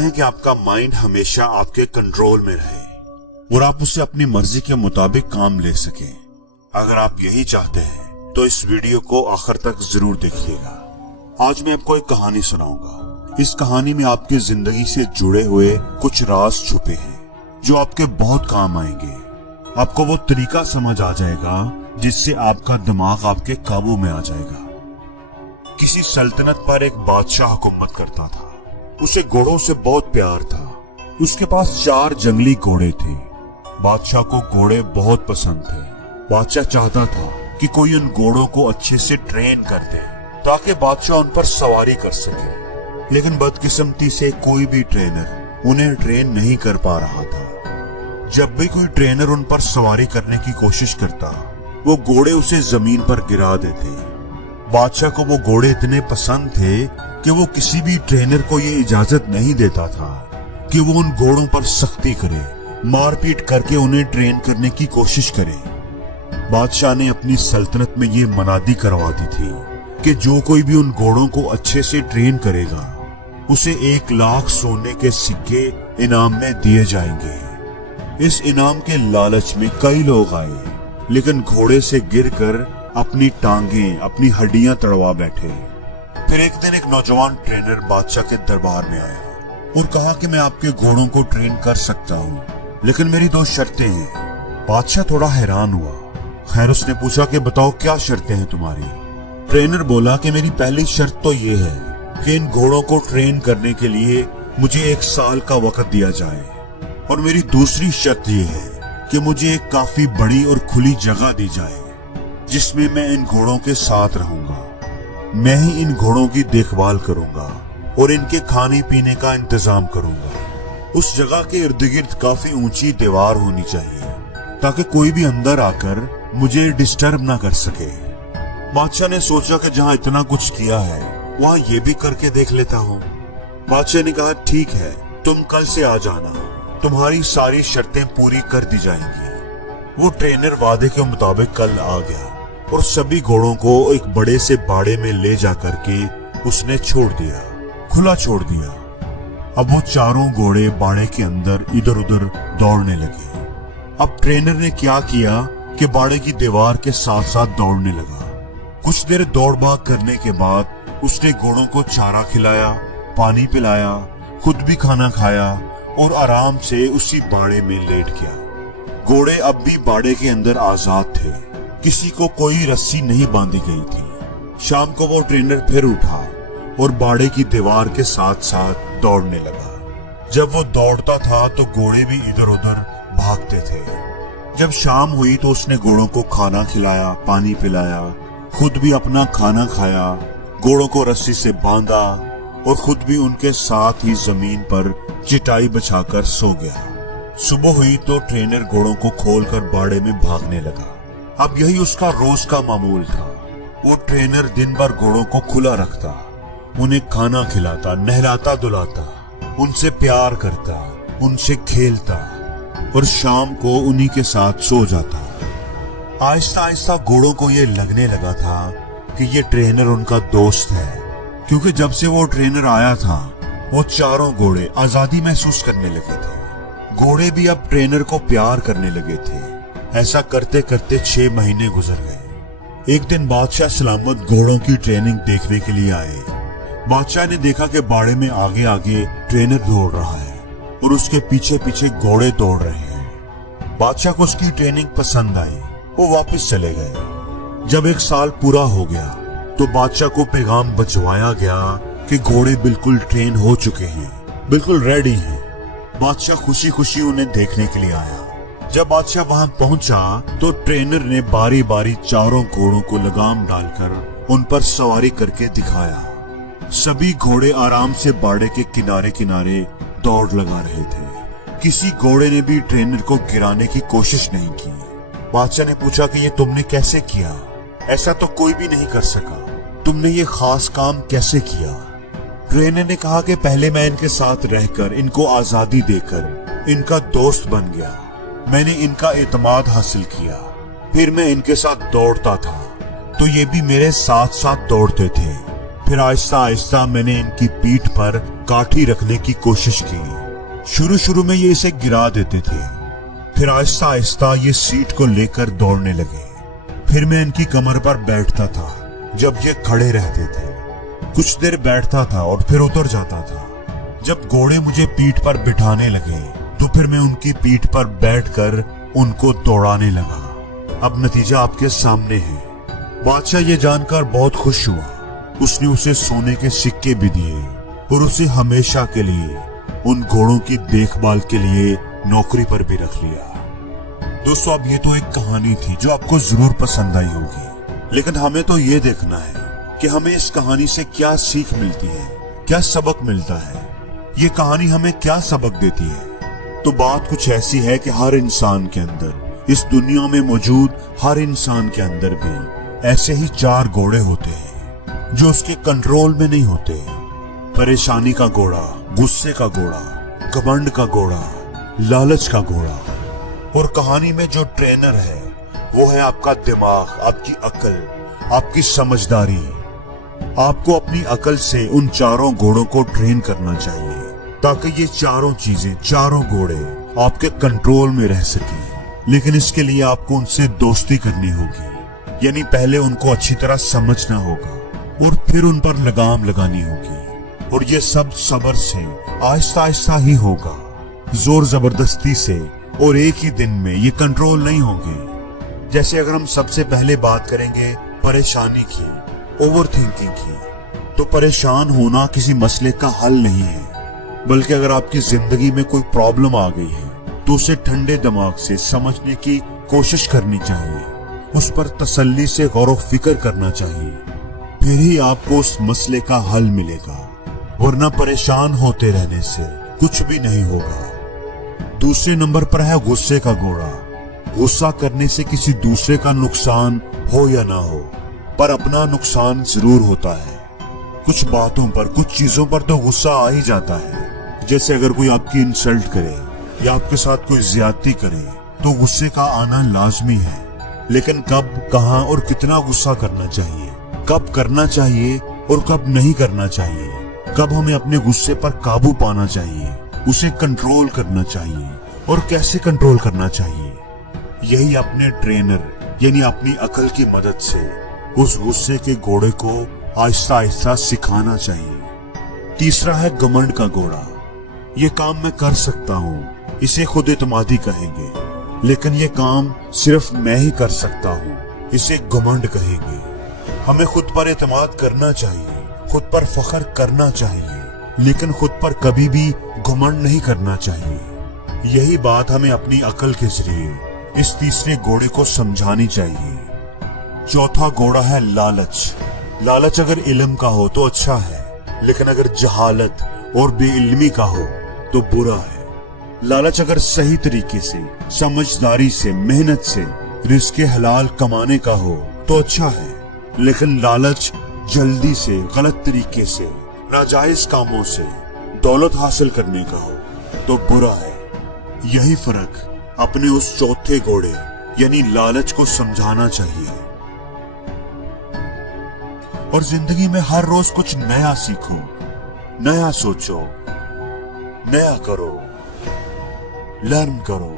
हैं कि आपका माइंड हमेशा आपके कंट्रोल में रहे और आप उसे अपनी मर्जी के मुताबिक काम ले सकें। अगर आप यही चाहते हैं तो इस वीडियो को आखिर तक जरूर देखिएगा। आज मैं आपको एक कहानी सुनाऊंगा। इस कहानी में आपकी जिंदगी से जुड़े हुए कुछ राज छुपे हैं जो आपके बहुत काम आएंगे। आपको वो तरीका समझ आ जाएगा जिससे आपका दिमाग आपके काबू में आ जाएगा। किसी सल्तनत पर एक बादशाह हुकूमत करता था। उसे घोड़ों से बहुत प्यार था। उसके पास 4 जंगली घोड़े थे। बादशाह को घोड़े बहुत पसंद थे। बादशाह चाहता था कि कोई उन घोड़ों को अच्छे से ट्रेन कर दे ताकि बादशाह उन पर सवारी कर सके, लेकिन बदकिस्मती से कोई भी ट्रेनर उन्हें ट्रेन नहीं कर पा रहा था। जब भी कोई ट्रेनर उन पर सवारी करने की कोशिश करता, वो घोड़े उसे जमीन पर गिरा देते। बादशाह को वो घोड़े इतने पसंद थे कि वो किसी भी ट्रेनर को ये इजाजत नहीं देता था कि वो उन घोड़ों पर सख्ती करे, मारपीट करके उन्हें ट्रेन करने की कोशिश करे। बादशाह ने अपनी सल्तनत में ये मनादी करवा दी थी कि जो कोई भी उन घोड़ों को अच्छे से ट्रेन करेगा उसे 1 लाख सोने के सिक्के इनाम में दिए जाएंगे। इस इनाम के लालच में कई लोग आए, लेकिन घोड़े से गिरकर अपनी टांगें, अपनी हड्डियां तड़वा बैठे। फिर एक दिन एक नौजवान ट्रेनर बादशाह के दरबार में आया और कहा कि मैं आपके घोड़ों को ट्रेन कर सकता हूँ, लेकिन मेरी 2 शर्तें हैं। बादशाह थोड़ा हैरान हुआ। खैर, उसने पूछा कि बताओ क्या शर्तें हैं तुम्हारी। ट्रेनर बोला कि मेरी पहली शर्त तो ये है कि इन घोड़ों को ट्रेन करने के लिए मुझे 1 साल का वक्त दिया जाए, और मेरी दूसरी शर्त ये है कि मुझे एक काफी बड़ी और खुली जगह दी जाए जिसमें मैं इन घोड़ों के साथ रहूंगा। मैं ही इन घोड़ों की देखभाल करूंगा और इनके खाने पीने का इंतजाम करूंगा। उस जगह के इर्द गिर्द काफी ऊंची दीवार होनी चाहिए ताकि कोई भी अंदर आकर मुझे डिस्टर्ब ना कर सके। बादशाह ने सोचा कि जहां इतना कुछ किया है वहां ये भी करके देख लेता हूँ। बादशाह ने कहा ठीक है, तुम कल से आ जाना, तुम्हारी सारी शर्तें पूरी कर दी जाएंगी। वो ट्रेनर वादे के मुताबिक कल आ गया और सभी घोड़ों को एक बड़े से बाड़े में ले जा करके उसने छोड़ दिया, खुला छोड़ दिया। अब वो चारों घोड़े बाड़े के अंदर इधर उधर दौड़ने लगे। अब ट्रेनर ने क्या किया कि बाड़े की दीवार के साथ साथ दौड़ने लगा। कुछ देर दौड़ भाग करने के बाद उसने घोड़ों को चारा खिलाया, पानी पिलाया, खुद भी खाना खाया और आराम से उसी बाड़े में लेट गया। घोड़े अब भी बाड़े के अंदर आजाद थे, किसी को कोई रस्सी नहीं बांधी गई थी। शाम को वो ट्रेनर फिर उठा और बाड़े की दीवार के साथ साथ दौड़ने लगा। जब वो दौड़ता था तो घोड़े भी इधर उधर भागते थे। जब शाम हुई तो उसने घोड़ों को खाना खिलाया, पानी पिलाया, खुद भी अपना खाना खाया, घोड़ों को रस्सी से बांधा और खुद भी उनके साथ ही जमीन पर चटाई बिछाकर सो गया। सुबह हुई तो ट्रेनर घोड़ों को खोलकर बाड़े में भागने लगा। अब यही उसका रोज का मामूल था। वो ट्रेनर दिन भर घोड़ों को खुला रखता, उन्हें खाना खिलाता, नहलाता धुलाता, उनसे प्यार करता, उनसे खेलता और शाम को उन्हीं के साथ सो जाता। आहिस्ता आहिस्ता घोड़ों को ये लगने लगा था कि ये ट्रेनर उनका दोस्त है, क्योंकि जब से वो ट्रेनर आया था वो चारों घोड़े आजादी महसूस करने लगे थे। घोड़े भी अब ट्रेनर को प्यार करने लगे थे। ऐसा करते करते 6 महीने गुजर गए। एक दिन बादशाह सलामत घोड़ों की ट्रेनिंग देखने के लिए आए। बादशाह ने देखा कि बाड़े में आगे आगे ट्रेनर दौड़ रहा है और उसके पीछे पीछे घोड़े दौड़ रहे हैं। बादशाह को उसकी ट्रेनिंग पसंद आई, वो वापस चले गए। जब 1 साल पूरा हो गया तो बादशाह को पैगाम भिजवाया गया कि घोड़े बिल्कुल ट्रेन हो चुके हैं, बिल्कुल रेडी हैं। बादशाह खुशी खुशी उन्हें देखने के लिए आया। जब बादशाह वहां पहुंचा तो ट्रेनर ने बारी बारी चारों घोड़ों को लगाम डालकर उन पर सवारी करके दिखाया। सभी घोड़े आराम से बाड़े के किनारे किनारे दौड़ लगा रहे थे। किसी घोड़े ने भी ट्रेनर को गिराने की कोशिश नहीं की। बादशाह ने पूछा कि ये तुमने कैसे किया? ऐसा तो कोई भी नहीं कर सका। तुमने ये खास काम कैसे किया? ट्रेनर ने कहा कि पहले मैं इनके साथ रहकर, इनको आजादी देकर इनका दोस्त बन गया। मैंने इनका एतमाद हासिल किया, फिर मैं इनके साथ दौड़ता था तो ये भी मेरे साथ साथ दौड़ते थे। फिर आहिस्ता आहिस्ता मैंने इनकी पीठ पर काठी रखने की कोशिश की। शुरू शुरू में ये इसे गिरा देते थे, फिर आहिस्ता आहिस्ता ये सीट को लेकर दौड़ने लगे। फिर मैं इनकी कमर पर बैठता था जब ये खड़े रहते थे। कुछ देर बैठता था और फिर उतर जाता था। जब घोड़े मुझे पीठ पर बिठाने लगे तो फिर मैं उनकी पीठ पर बैठकर उनको दौड़ाने लगा। अब नतीजा आपके सामने है। बादशाह ये जानकर बहुत खुश हुआ। उसने उसे सोने के सिक्के भी दिए और उसे हमेशा के लिए उन घोड़ों की देखभाल के लिए नौकरी पर भी रख लिया। दोस्तों, अब ये तो एक कहानी थी जो आपको जरूर पसंद आई होगी, लेकिन हमें तो ये देखना है कि हमें इस कहानी से क्या सीख मिलती है, क्या सबक मिलता है, ये कहानी हमें क्या सबक देती है। तो बात कुछ ऐसी है कि हर इंसान के अंदर, इस दुनिया में मौजूद हर इंसान के अंदर भी ऐसे ही 4 घोड़े होते हैं जो उसके कंट्रोल में नहीं होते। परेशानी का घोड़ा, गुस्से का घोड़ा, घमंड का घोड़ा, लालच का घोड़ा। और कहानी में जो ट्रेनर है वो है आपका दिमाग, आपकी अकल, आपकी समझदारी। आपको अपनी अकल से उन 4 घोड़ों को ट्रेन करना चाहिए ताकि ये 4 चीजें, 4 घोड़े आपके कंट्रोल में रह सके। लेकिन इसके लिए आपको उनसे दोस्ती करनी होगी, यानी पहले उनको अच्छी तरह समझना होगा और फिर उन पर लगाम लगानी होगी। और ये सब सब्र से, आहिस्ता आहिस्ता ही होगा। जोर जबरदस्ती से और एक ही दिन में ये कंट्रोल नहीं होंगे। जैसे अगर हम सबसे पहले बात करेंगे परेशानी की, ओवर थिंकिंग की, तो परेशान होना किसी मसले का हल नहीं है, बल्कि अगर आपकी जिंदगी में कोई प्रॉब्लम आ गई है तो उसे ठंडे दिमाग से समझने की कोशिश करनी चाहिए, उस पर तसल्ली से गौर फिक्र करना चाहिए, फिर ही आपको उस मसले का हल मिलेगा। वरना परेशान होते रहने से कुछ भी नहीं होगा। दूसरे नंबर पर है गुस्से का घोड़ा। गुस्सा करने से किसी दूसरे का नुकसान हो या ना हो, पर अपना नुकसान जरूर होता है। कुछ बातों पर, कुछ चीजों पर तो गुस्सा आ ही जाता है। जैसे अगर कोई आपकी इंसल्ट करे या आपके साथ कोई ज्यादती करे तो गुस्से का आना लाजमी है। लेकिन कब, कहां और कितना गुस्सा करना चाहिए, कब करना चाहिए और कब नहीं करना चाहिए, कब हमें अपने गुस्से पर काबू पाना चाहिए, उसे कंट्रोल करना चाहिए और कैसे कंट्रोल करना चाहिए, यही अपने ट्रेनर यानी अपनी अकल की मदद से उस गुस्से के घोड़े को आहिस्ता आहिस्ता सिखाना चाहिए। तीसरा है घमंड का घोड़ा। ये काम मैं कर सकता हूँ, इसे खुद एतमादी कहेंगे, लेकिन ये काम सिर्फ मैं ही कर सकता हूँ, इसे घमंड कहेंगे। हमें खुद पर एतमाद करना चाहिए, खुद पर फख्र करना चाहिए, लेकिन खुद पर कभी भी घमंड नहीं करना चाहिए। यही बात हमें अपनी अकल के जरिए इस तीसरे घोड़े को समझानी चाहिए। चौथा घोड़ा है लालच। लालच अगर इल्म का हो तो अच्छा है, लेकिन अगर जहालत और बेइल्मी का हो तो बुरा है। लालच अगर सही तरीके से, समझदारी से, मेहनत से रिज़्क़ हलाल कमाने का हो तो अच्छा है, लेकिन लालच जल्दी से, गलत तरीके से, नाजायज कामों से दौलत हासिल करने का हो तो बुरा है। यही फर्क अपने उस चौथे घोड़े यानी लालच को समझाना चाहिए। और जिंदगी में हर रोज कुछ नया सीखो, नया सोचो, नया करो, लर्न करो।